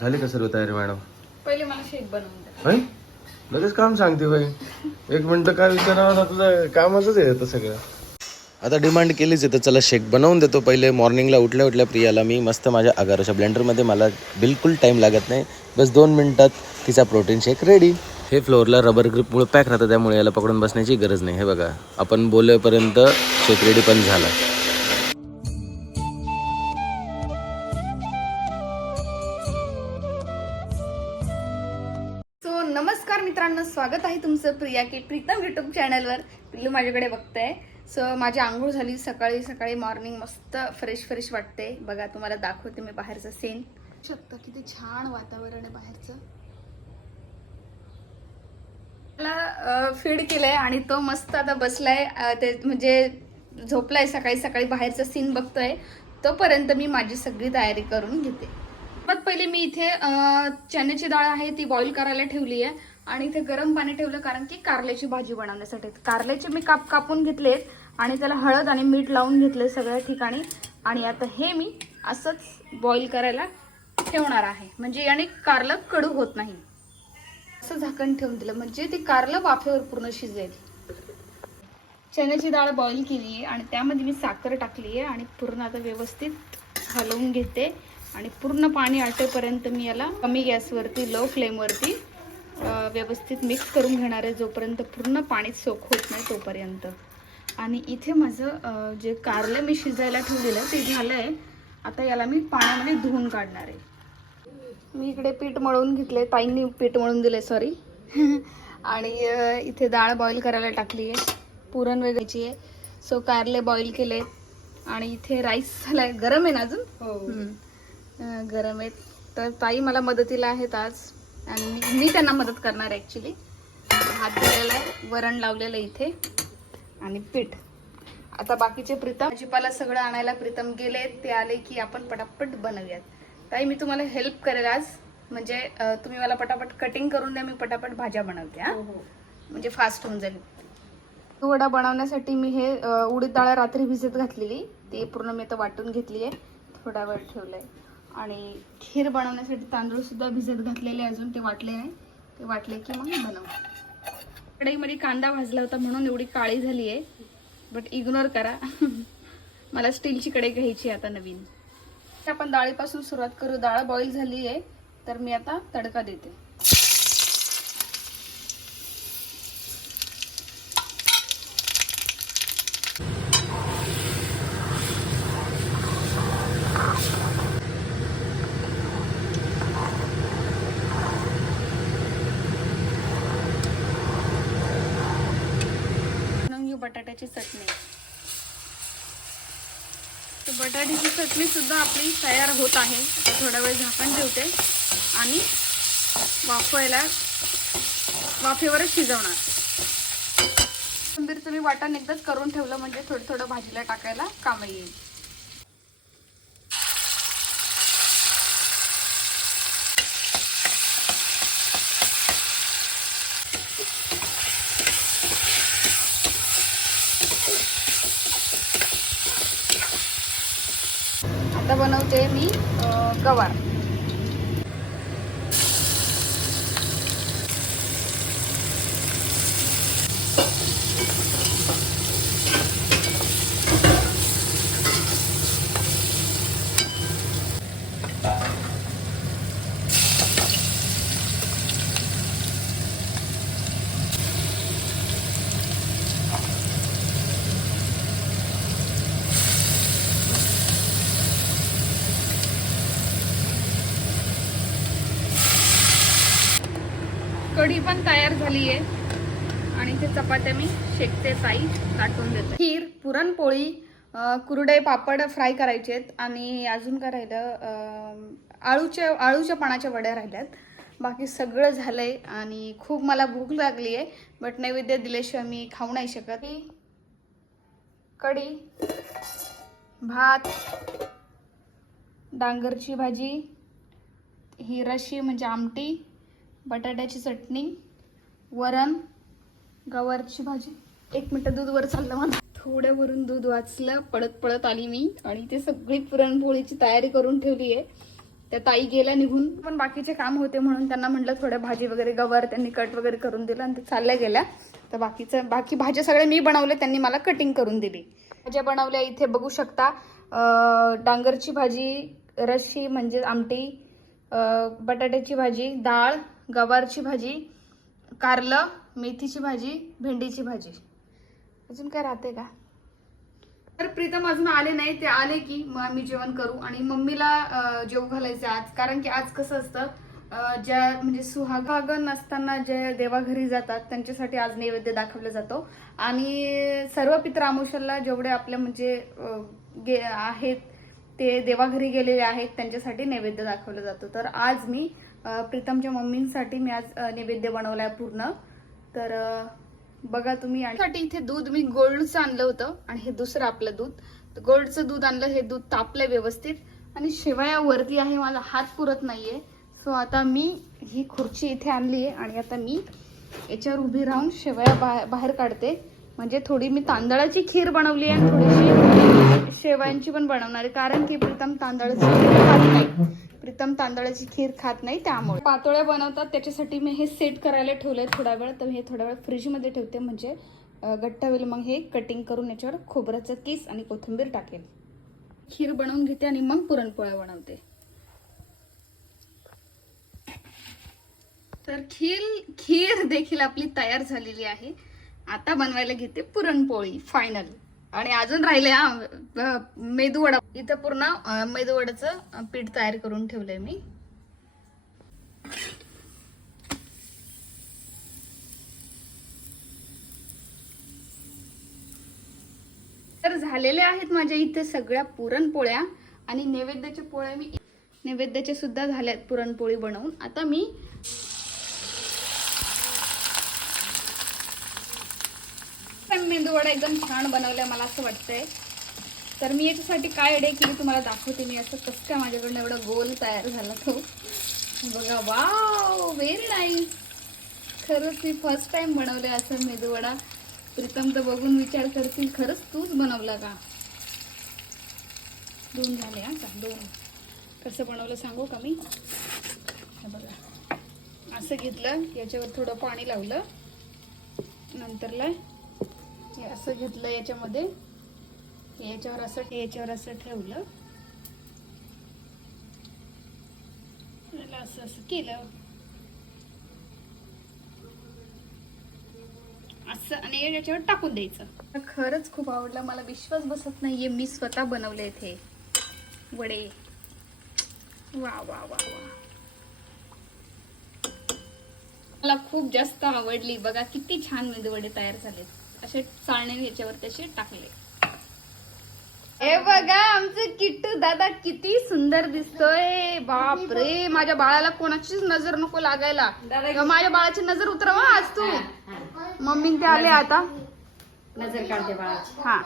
झाली का सर्व तयारी मॅडम? पहिले मला शेक बनवून द्या. होय लगेच काम सांगते बाई. एक मिनिट काय विचारावं तुझं कामच आहे आता सगळं. आता डिमांड केलीच आहे तर चला शेक बनवून देतो. पहिले मॉर्निंगला उठल्या उठल्या प्रियाला मी मस्त माझ्या आगाराच्या ब्लेंडरमध्ये, मला बिलकुल टाईम लागत नाही, बस 2 मिनिटात तिचा प्रोटीन शेक रेडी. हे फ्लोअरला रबर ग्रिपमुळे पॅक राहतं, त्यामुळे याला पकडून बसण्याची गरज नाही. हे बघा आपण बोलेपर्यंत शेक रेडी पण झाला. नमस्कार मित्रांनो, स्वागत आहे तुमचं प्रिया की प्रीतम युट्यूब चॅनलवर. पिल्लू माझ्याकडे बघताय. सो माझी आंघोळ झाली सकाळी सकाळी. मॉर्निंग मस्त फ्रेश फ्रेश वाटते. बघा तुम्हाला दाखवते मी बाहेरचं सीन. शकता किती छान वातावरण आहे बाहेरचं. मला फीड केलंय आणि तो मस्त आता बसलाय, ते म्हणजे झोपलाय. सकाळी सकाळी बाहेरचं सीन बघतोय. तोपर्यंत मी माझी सगळी तयारी करून घेते. मग पहिले मी इथे चण्याची डाळ आहे ती बॉईल करायला ठेवली आहे आणि इथे गरम पाणी ठेवलं, कारण की कारल्याची भाजी बनवण्यासाठी. कारल्याचे मी कापून घेतलेत आणि त्याला हळद आणि मीठ लावून घेतले सगळ्या ठिकाणी. आणि आता हे मी असंच बॉईल करायला ठेवणार आहे, म्हणजे याने कारलं कडू होत नाही. असं झाकण ठेवून दिलं म्हणजे ते कारलं वाफेवर पूर्ण शिजेल. चण्याची डाळ बॉईल केली आहे आणि त्यामध्ये मी साखर टाकली आहे आणि पूर्ण आता व्यवस्थित हलवून घेते आणि पूर्ण पाणी आटेपर्यंत मी याला कमी गॅसवरती, लो फ्लेमवरती व्यवस्थित मिक्स करून घेणार आहे, जोपर्यंत पूर्ण पाणी सोक होत नाही तोपर्यंत. आणि इथे माझं जे कारलं मी शिजायला ठेवलेलं ते झालं आहे. आता याला मी पाण्यामध्ये धुवून काढणार आहे. मी इकडे पीठ मळून घेतले, ताईंनी पीठ मळून दिले, सॉरी. आणि इथे डाळ बॉईल करायला टाकली आहे, पुरण वेगळीची आहे. सो कारले बॉईल केले आणि इथे राईस झालाय. गरम आहे ना अजून? गरम आहेत. तर ताई मला मदतीला आहेत आज आणि मी त्यांना मदत करणार आहे. ॲक्च्युली भात दिलेला आहे, वरण लावलेलं इथे आणि पीठ. आता बाकीचे प्रीतम भाजीपाला सगळं आणायला प्रीतम गेले. ते आले की आपण पटापट बनवूयात. ताई मी तुम्हाला हेल्प करेल आज, म्हणजे तुम्ही मला पटापट कटिंग करून द्या, मी पटापट भाज्या बनवते. म्हणजे फास्ट होऊन जाईल. वडा बनवण्यासाठी मी हे उडीद डाळ रात्री भिजत घातलेली, ती पूर्ण मी आता वाटून घेतली आहे, थोडा वेळ ठेवलंय. आणि खीर बनवण्यासाठी तांदूळ सुद्धा भिजत घातलेले, अजून ते वाटले नाही. ते वाटले की मग बनवू. कढईमध्ये कांदा भाजला होता म्हणून एवढी काळी झाली आहे, बट इग्नोर करा. मला स्टीलची कढई घ्यायची आता नवीन. आपण डाळीपासून सुरुवात करू. डाळ बॉईल झाली आहे तर मी आता तडका देते. बटाट्याची चटणी. तर बटाट्याची चटणी सुद्धा आपली तयार होत आहे. आता थोडा वेळ झाकण ठेवते आणि वाफेवरच शिजवणार. कोथिंबीरचं मी वाटण एकदाच करून ठेवलं, म्हणजे थोडं थोडं भाजीला टाकायला काम येईल. आता बनवते मी गवार. कढी पण तयार झाली आहे आणि ते चपात्या मी शेकते. ताई काटून देते. खीर, पुरणपोळी, कुरडे, पापड फ्राय करायचे आहेत आणि अजून काय राहिलं, आळूच्या पानाच्या वड्या राहिल्यात. बाकी सगळं झालंय आणि खूप मला भूक लागली आहे, बट नैवेद्य दिल्याशिवाय मी खाऊ नाही शकत. कढी, भात, डांगरची भाजी, ही रशी म्हणजे आमटी, बटाट्याची चटणी, वरण, गवारची भाजी. 1 मिनिट दूध वर चाललं मला. थोड्यावरून दूध वाचलं, पळत पळत आली मी आणि ते सगळी पुरणपोळीची तयारी करून ठेवली आहे. त्या ताई गेल्या निघून, पण बाकीचे काम होते म्हणून त्यांना म्हटलं थोड्या भाजी वगैरे गवार त्यांनी कट वगैरे करून दिलं आणि ते चालल्या गेल्या. तर बाकी भाज्या सगळ्या मी बनवल्या, त्यांनी मला कटिंग करून दिली. भाज्या बनवल्या इथे बघू शकता. डांगरची भाजी, रस्सी म्हणजे आमटी, बटाट्याची भाजी, डाळ, गवारची भाजी, कारलं, मेथीची भाजी, भेंडीची भाजी. अजून काय राहते का? तर प्रीतम अजून आले नाही, ते आले की मग आम्ही जेवण करू. आणि मम्मीला जेवू घालायचं आज, कारण की आज कसं असतं, ज्या म्हणजे सुहागन असताना जे देवाघरी जातात त्यांच्यासाठी आज नैवेद्य दाखवला जातो. आणि सर्व पितृअमावस्येला जेवढे आपल्या म्हणजे आहेत ते देवाघरी गेलेले आहेत त्यांच्यासाठी नैवेद्य दाखवला जातो. तर आज मी प्रीतमच्या मम्मींसाठी मी आज नैवेद्य बनवलाय पूर्ण. तर बघा तुम्ही. आणि इथे दूध मी गोल्डचं आणलं होतं आणि हे दुसरं आपलं दूध. तर गोल्डचं दूध आणलं, हे दूध तापलंय व्यवस्थित. आणि शेवया वरती आहे, माझा हात पुरत नाहीये. सो आता मी ही खुर्ची इथे आणली आहे आणि आता मी याच्यावर उभी राहून शेवया बाहेर काढते. म्हणजे थोडी मी तांदळाची खीर बनवली आहे आणि थोडीशी शेवयांची पण बनवणार आहे, कारण की प्रीतम तांदळाची खीर खात नाही. प्रीतम तांदळाची खीर खात नाही, त्यामुळे पातोळ्या बनवतात. त्याच्यासाठी मी हे सेट करायला ठेवलंय थोडा वेळ. तर हे थोडा वेळ फ्रीजमध्ये ठेवते, म्हणजे घट्ट होईल. मग हे कटिंग करून याच्यावर खोबऱ्याचं किस आणि कोथिंबीर टाकेल. खीर बनवून घेते आणि मग पुरणपोळ्या बनवते. तर खीर देखील आपली तयार झालेली आहे. आता बनवायला घेते पुरणपोळी फायनल. आणि अजून राहिले मेदूवडा. इथं पूर्ण मेदूवड्याचं पीठ तयार करून ठेवलंय मी. तर झालेल्या आहेत माझ्या इथे सगळ्या पुरणपोळ्या. आणि नैवेद्याच्या पोळ्या मी नैवेद्याच्या सुद्धा झाल्यात पुरणपोळी बनवून. आता मी मेंदूवडा एकदम छान बनवलाय मला असं वाटतंय. तर मी याच्यासाठी काय आयडिया केली तुम्हाला दाखवते. मी असं कसं काय माझ्याकडनं एवढा गोल तयार झाला तो बघा. Wow, very nice. खरंच मी फर्स्ट टाइम बनवलंय असं मेदूवडा. प्रीतम तर बघून विचार करतील खरंच तूच बनवला का. 2 झाले हा का, 2. कसं बनवलं सांगू का मी. बघा असं घेतलं, याच्यावर थोडं पाणी लावलं, नंतरला हे असं घेतलं, याच्यामध्ये याच्यावर असं ठेवलं, असं असं केलं असं, आणि याच्यावर टाकून द्यायचं. खरंच खूप आवडलं मला. विश्वास बसत नाहीये मी स्वतः बनवले इथे वडे. वा वा वा वा, मला खूप जास्त आवडली. बघा किती छान मेदूवडे तयार झालेत. असे चाळणे याच्यावर तसे टाकले. हे बघा आमचं किट्टू दादा किती सुंदर दिसतोय. बाप रे, माझ्या बाळाला कोणाचीच नजर नको लागायला. माझ्या बाळाची नजर उतरवा आज तू. मम्मी ते आले आता, नजर काढते बाळाची. हा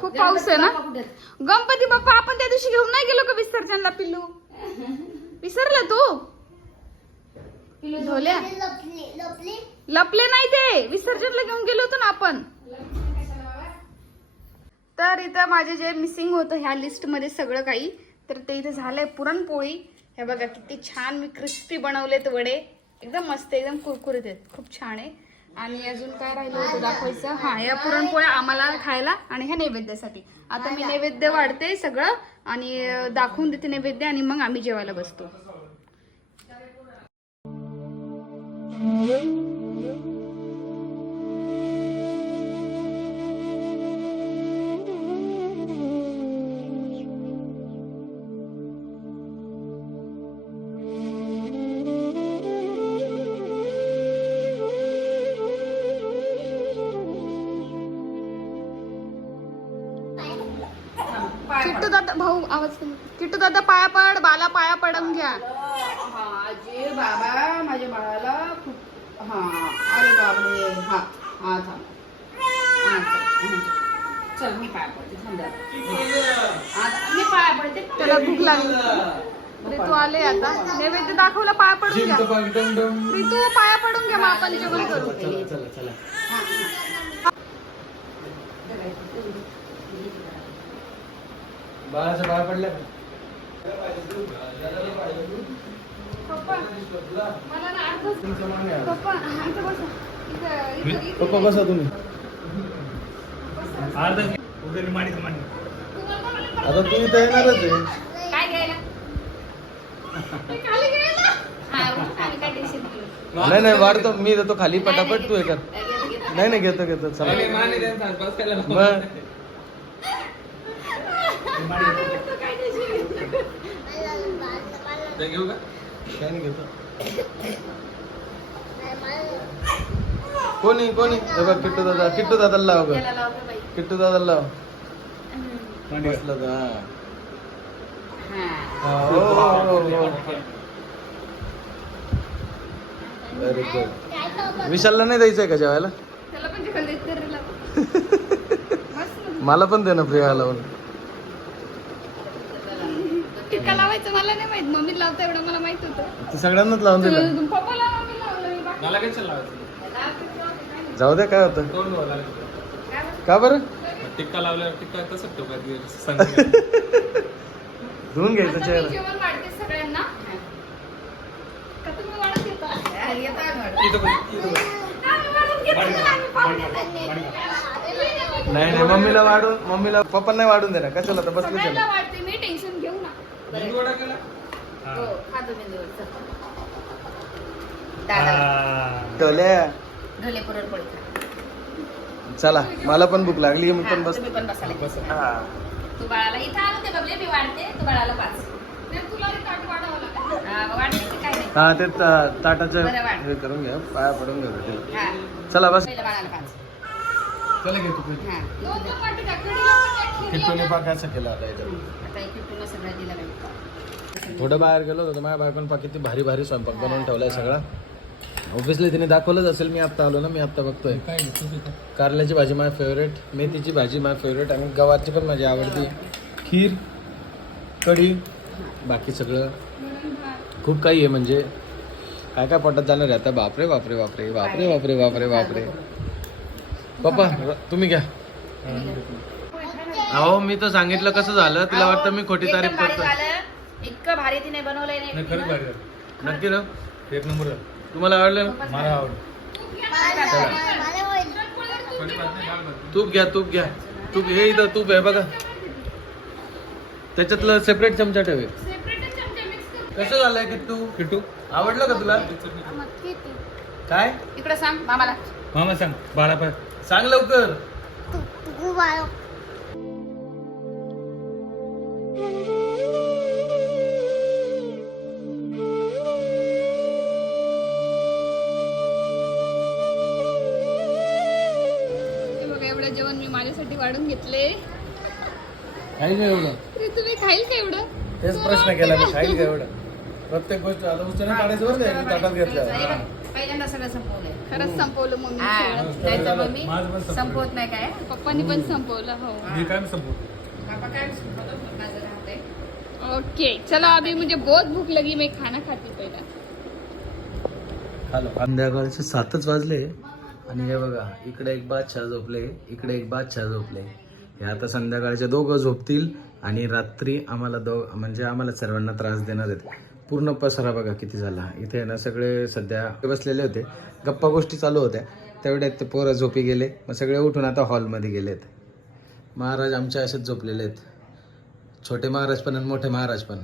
खूप पाऊस आहे ना. गणपती बाप्पा आपण त्या दिवशी घेऊन नाही गेलो का विसर्जनला. पिल्लू विसरला तू. झोल्या लपले नाही, ते विसर्जनला घेऊन गेलो होतो ना आपण. तर इथं माझे जे मिसिंग होतं ह्या लिस्ट मध्ये सगळं काही, तर ते इथे झालंय पुरणपोळी. हे बघा किती छान मी क्रिस्पी बनवलेत वडे. एकदम मस्त, एकदम कुरकुरीत आहेत, खूप छान आहे. आणि अजून काय राहिलं होतं दाखवायचं. हा, या पुरणपोळ्या आम्हाला खायला आणि ह्या नैवेद्यासाठी. आता मी नैवेद्य वाढते सगळं आणि दाखवून देते नैवेद्य, आणि मग आम्ही जेवायला बसतो. किट्टू दादा, भाऊ आवाज कमी. किट्टू दादा पाया पड, बाला पाया पडून घ्या. हा आजी बाबा माझ्या बाळाला खूप. हा अरे बाबरे. हा हा थांब. चल मी पाया पडते. थांब मी पाया पडते. त्याला भूक लागली. ऋतू आले आता. नैवेद्य दाखवलं, पाया पडून घ्या. ऋतू पाया पडून घ्या, मग आपण जेवण करू. चला चला. बाळाच्या पाया पडल्या का? पप्पा मला ना अर्धच पप्पा इथं बसा. पप्पा बसा तुम्ही. आता तू इथं येणारच आहे. काय घ्यायला खाली घ्यायला हा आम्ही काय टेन्शन घेऊ. नाही नाही वाढतो मी देतो खाली पटापट तू हे कर. नाही नाही घेतो घेतो चला मग काय नाही घेतो. कोणी कोणी हे बघ किट्टू दादाला लाव ग. त्याला लावतो बाई. किट्टू दादाला लाव. हम्म. बसलं तर हा. Very good. विशालला नाही द्यायचंय का जेवायला? त्याला पण जेवण देत तर लाव. मस्त. मला पण दे ना प्रिया लावून. टिक्का लावायचं मला नाही माहित. मम्मी लावता एवढं मला माहित होतं. ते सगळ्यांनाच लावून दिलं. पप्पाला मम्मी लावलं मी बाकी. मला काय लावायचं जाऊ द्या काय होतं. दोन बोला का बरं टिक्का लावल्यावर टिक्का कसं ठेवायचं धुवून घ्यायचं आता मी चेहरा. जेवण वाढते सगळ्यांना. का तुम्ही वाढत येता? आम्ही वाढून घेतो ना, आम्ही पाहुणे. नाही नाही मम्मीला पप्पा नाही वाढून देणार कशाला तर बसले सगळ्यांना वाढते मी. टेन्शन घेऊ ना. हो खातो मेंदूवडा. ठेवल्या. ढोले पुरणपोळी खा. चला मला पण भूक लागली मी पण बस. तुम्ही पण बसायला. हा. तू बाळाला इथं आणून दे बबले मी वाढते तू बाळाला पाच. नाही, तुला हे ताट वाढावं लागेल. वाढते काय नाही. हा ते ताटाचं बरं वाढ. हे करून घ्या पाया पडून घ्या. हा चला बस. पहिलं बाळाला पाच. चला घे तू हा दोन दोन वाटी टाक. कढीला पण टाक, खिरीला किट्टूने टाक. पा कसं केलं आता याच्यात. आता एक किट्टूला सगळं दिलं नाही. थोडं बाहेर गेलो होतो माझ्या बायकोन पा किती भारी भारी स्वयंपाक बनवून ठेवलाय सगळा. ऑब्विसली तिने दाखवलंच असेल. मी आत्ता आलो ना मी आत्ता बघतोय. कारल्याची भाजी माझी फेवरेट, मेथीची भाजी माझी फेवरेट आणि गवारची पण माझी आवडती. खीर, कढी, बाकी सगळं खूप काही आहे. म्हणजे काय काय पोटात जाणार आहे आता. बापरे बापरे बापरे बापरे बापरे बापरे बापरे. पप्पा तुम्ही घ्या. अहो मी तर सांगितलं कसं झालं. तिला वाटतं मी खोटी तारीफ एकदम भारी करतो. झालं. इतकं भारी तिने बनवलंय नाही खरंच भारी झालं. नक्की ना. एक नंबर झालं. तुम्हाला आवडलं ना. मला आवडलं. तूप घ्या तूप घ्या. तूप हे इथं तूप आहे बघा. त्याच्यातलं सेपरेट चमचा ठेवे. सेपरेटच चमचे मिक्स कर. कसं झालंय किट्टू? किट्टू आवडलं का तुला? काय इकडे सांग मामाला. मामा सांग बाळा पाय. सांग लवकर. हे बघा एवढं जेवण मी माझ्यासाठी वाढून घेतले. खाईल का एवढं? तरी तुम्ही खाईल का एवढं? तेच प्रश्न केला मी. खाईल का एवढं? प्रत्येक गोष्ट आता उचलून काढायचं बरं का, मी ताटात घेतलं. पहिल्यांदा सगळं संपवलंय. खरंच संपवलं मम्मी हा, सगळं. नाही तर मम्मी माझं पण संपलं. संपवत नाही काय. पप्पानी पण संपवलं. हो मी काय संपवतो. पापा काय संपवलं माझं राहतंय. ओके चलो अभी मुझे बहुत भूक लगी. मैं खाना खाती पहिला. हॅलो. संध्याकाळचे 7च वाजले आणि हे बघा इकडे एक बादशाह झोपले, इकडे एक बादशाह झोपले. हे आता संध्याकाळचे दोघं झोपतील आणि रात्री आम्हाला म्हणजे आम्हाला सर्वांना त्रास देणार आहेत. पूर्ण पसारा बघा किती झाला. इथे ना सगळे सध्या बसलेले होते, गप्पा गोष्टी चालू होत्या. तेवढ्यात ते पोरं झोपी गेले. मग सगळे उठून आता हॉलमध्ये गेलेत. महाराज आमच्या असेच झोपलेले आहेत. छोटे महाराज पण आणि मोठे महाराज पण.